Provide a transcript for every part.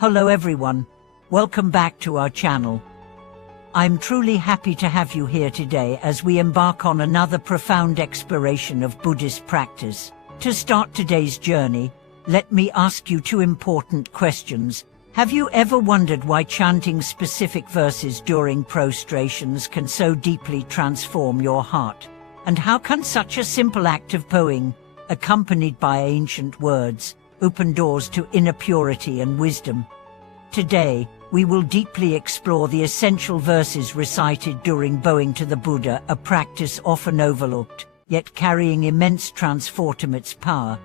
Hello everyone, welcome back to our channel. I'm truly happy to have you here today as we embark on another profound exploration of Buddhist practice. To start today's journey, let me ask you two important questions. Have you ever wondered why chanting specific verses during prostrations can so deeply transform your heart? And how can such a simple act of bowing, accompanied by ancient words, open doors to inner purity and wisdom? Today, we will deeply explore the essential verses recited during bowing to the Buddha, a practice often overlooked, yet carrying immense transformative power.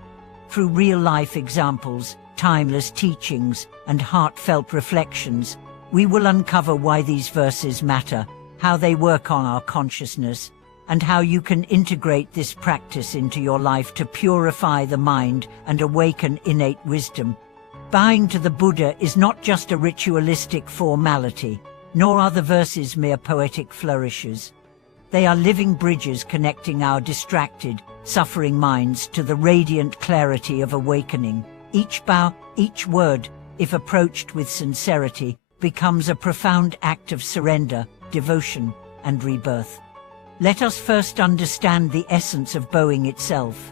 Through real-life examples, timeless teachings, and heartfelt reflections, we will uncover why these verses matter, how they work on our consciousness, and how you can integrate this practice into your life to purify the mind and awaken innate wisdom. Bowing to the Buddha is not just a ritualistic formality, nor are the verses mere poetic flourishes. They are living bridges connecting our distracted, suffering minds to the radiant clarity of awakening. Each bow, each word, if approached with sincerity, becomes a profound act of surrender, devotion, and rebirth. Let us first understand the essence of bowing itself.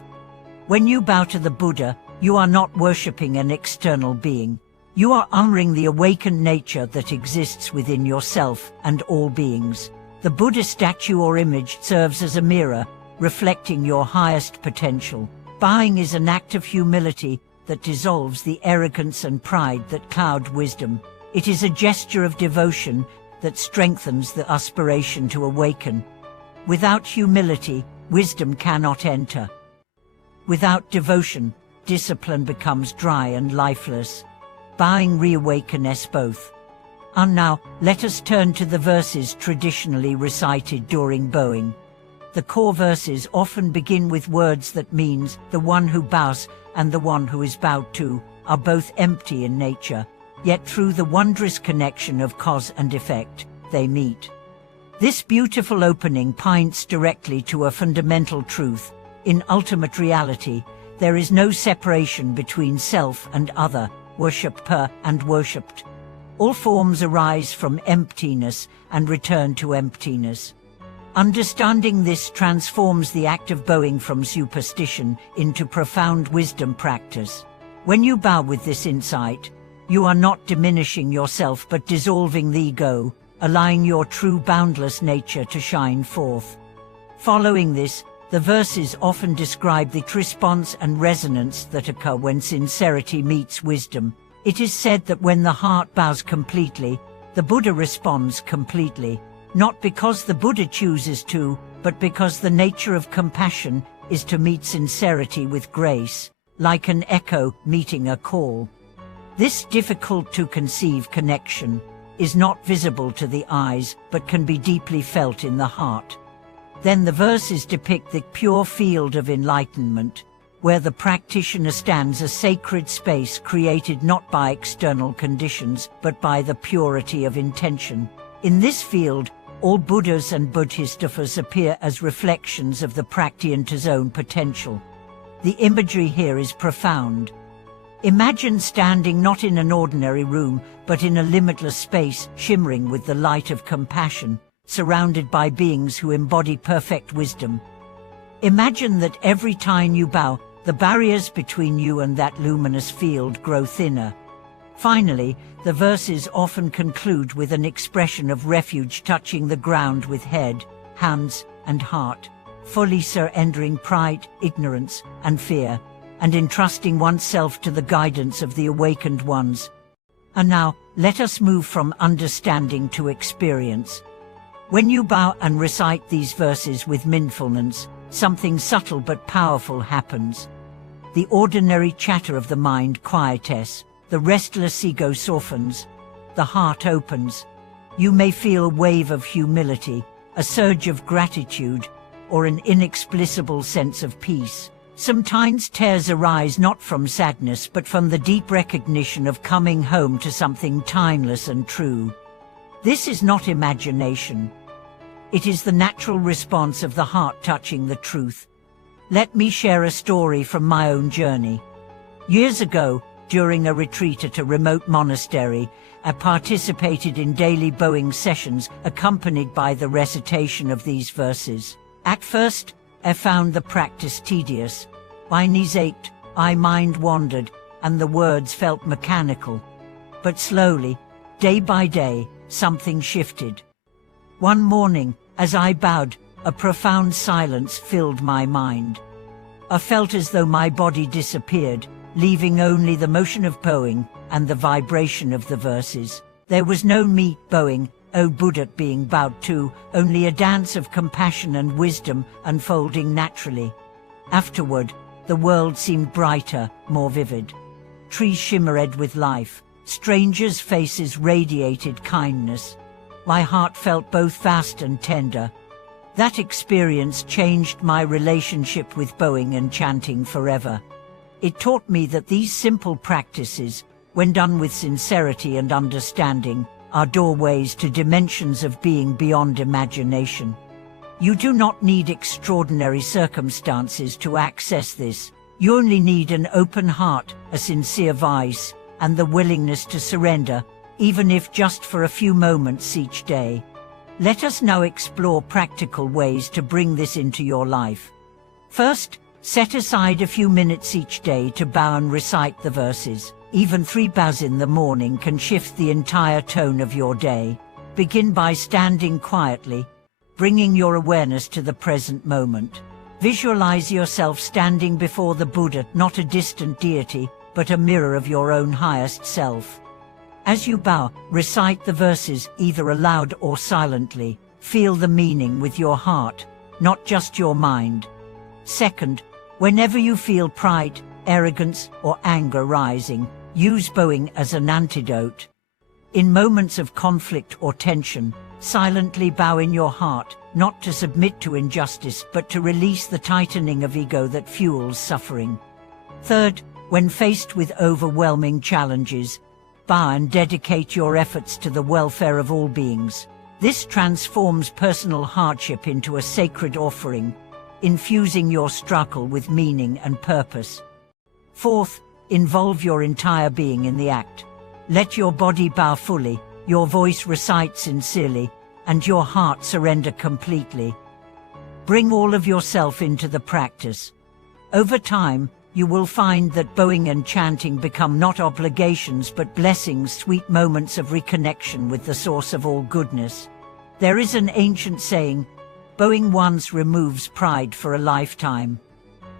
When you bow to the Buddha, you are not worshipping an external being. You are honoring the awakened nature that exists within yourself and all beings. The Buddha statue or image serves as a mirror, reflecting your highest potential. Bowing is an act of humility that dissolves the arrogance and pride that cloud wisdom. It is a gesture of devotion that strengthens the aspiration to awaken. Without humility, wisdom cannot enter. Without devotion, discipline becomes dry and lifeless. Bowing reawakens both. And now, let us turn to the verses traditionally recited during bowing. The core verses often begin with words that means the one who bows and the one who is bowed to are both empty in nature, yet through the wondrous connection of cause and effect, they meet. This beautiful opening points directly to a fundamental truth. In ultimate reality, there is no separation between self and other, worshipper and worshipped. All forms arise from emptiness and return to emptiness. Understanding this transforms the act of bowing from superstition into profound wisdom practice. When you bow with this insight, you are not diminishing yourself but dissolving the ego, allowing your true boundless nature to shine forth. Following this, the verses often describe the response and resonance that occur when sincerity meets wisdom. It is said that when the heart bows completely, the Buddha responds completely, not because the Buddha chooses to, but because the nature of compassion is to meet sincerity with grace, like an echo meeting a call. This difficult-to-conceive connection is not visible to the eyes but can be deeply felt in the heart. Then the verses depict the pure field of enlightenment, where the practitioner stands a sacred space created not by external conditions but by the purity of intention. In this field, all Buddhas and Bodhisattvas appear as reflections of the practitioner's own potential. The imagery here is profound. Imagine standing not in an ordinary room, but in a limitless space shimmering with the light of compassion, surrounded by beings who embody perfect wisdom. Imagine that every time you bow, the barriers between you and that luminous field grow thinner. Finally, the verses often conclude with an expression of refuge touching the ground with head, hands, and heart, fully surrendering pride, ignorance, and fear, and entrusting oneself to the guidance of the awakened ones. And now, let us move from understanding to experience. When you bow and recite these verses with mindfulness, something subtle but powerful happens. The ordinary chatter of the mind quiets, the restless ego softens, the heart opens. You may feel a wave of humility, a surge of gratitude, or an inexplicable sense of peace. Sometimes tears arise not from sadness but from the deep recognition of coming home to something timeless and true. This is not imagination. It is the natural response of the heart touching the truth. Let me share a story from my own journey. Years ago, during a retreat at a remote monastery. I participated in daily bowing sessions accompanied by the recitation of these verses. At first, I found the practice tedious. My knees ached, my mind wandered, and the words felt mechanical. But slowly, day by day, something shifted. One morning, as I bowed, a profound silence filled my mind. I felt as though my body disappeared, leaving only the motion of bowing and the vibration of the verses. There was no me bowing, O Buddha being bowed to, only a dance of compassion and wisdom unfolding naturally. Afterward, the world seemed brighter, more vivid. Trees shimmered with life. Strangers' faces radiated kindness. My heart felt both vast and tender. That experience changed my relationship with bowing and chanting forever. It taught me that these simple practices, when done with sincerity and understanding, are doorways to dimensions of being beyond imagination. You do not need extraordinary circumstances to access this. You only need an open heart, a sincere voice, and the willingness to surrender, even if just for a few moments each day. Let us now explore practical ways to bring this into your life. First, set aside a few minutes each day to bow and recite the verses. Even 3 bows in the morning can shift the entire tone of your day. Begin by standing quietly, bringing your awareness to the present moment. Visualize yourself standing before the Buddha, not a distant deity, but a mirror of your own highest self. As you bow, recite the verses either aloud or silently. Feel the meaning with your heart, not just your mind. Second, whenever you feel pride, arrogance, or anger rising, use bowing as an antidote. In moments of conflict or tension, silently bow in your heart, not to submit to injustice, but to release the tightening of ego that fuels suffering. Third, when faced with overwhelming challenges, bow and dedicate your efforts to the welfare of all beings. This transforms personal hardship into a sacred offering, infusing your struggle with meaning and purpose. Fourth, involve your entire being in the act. Let your body bow fully, your voice recite sincerely, and your heart surrender completely. Bring all of yourself into the practice. Over time, you will find that bowing and chanting become not obligations but blessings, sweet moments of reconnection with the source of all goodness. There is an ancient saying, bowing once removes pride for a lifetime.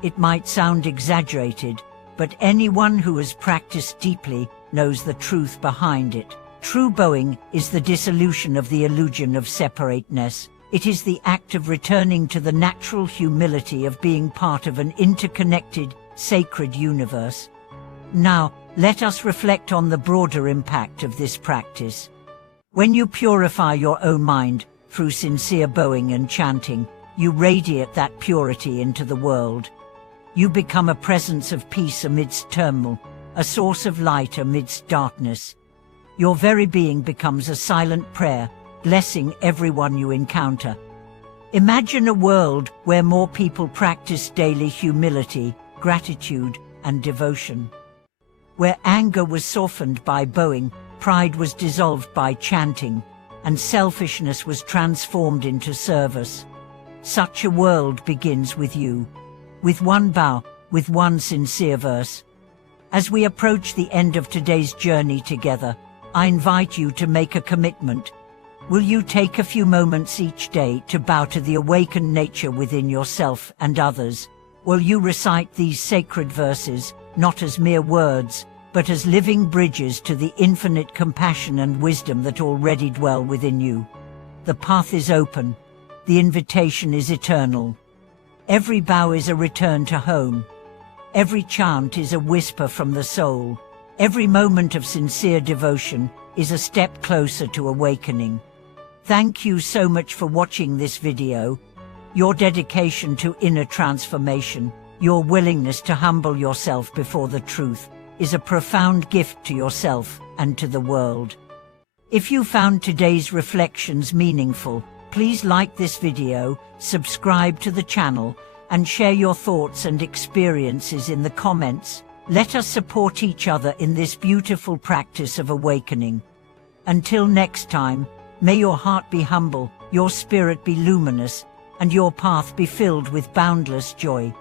It might sound exaggerated, but anyone who has practiced deeply knows the truth behind it. True bowing is the dissolution of the illusion of separateness. It is the act of returning to the natural humility of being part of an interconnected, sacred universe. Now, let us reflect on the broader impact of this practice. When you purify your own mind through sincere bowing and chanting, you radiate that purity into the world. You become a presence of peace amidst turmoil, a source of light amidst darkness. Your very being becomes a silent prayer, blessing everyone you encounter. Imagine a world where more people practice daily humility, gratitude, and devotion. Where anger was softened by bowing, pride was dissolved by chanting, and selfishness was transformed into service. Such a world begins with you. With one bow, with one sincere verse. As we approach the end of today's journey together, I invite you to make a commitment. Will you take a few moments each day to bow to the awakened nature within yourself and others? Will you recite these sacred verses, not as mere words, but as living bridges to the infinite compassion and wisdom that already dwell within you? The path is open. The invitation is eternal. Every bow is a return to home. Every chant is a whisper from the soul. Every moment of sincere devotion is a step closer to awakening. Thank you so much for watching this video. Your dedication to inner transformation, your willingness to humble yourself before the truth, is a profound gift to yourself and to the world. If you found today's reflections meaningful, please like this video, subscribe to the channel, and share your thoughts and experiences in the comments. Let us support each other in this beautiful practice of awakening. Until next time, may your heart be humble, your spirit be luminous, and your path be filled with boundless joy.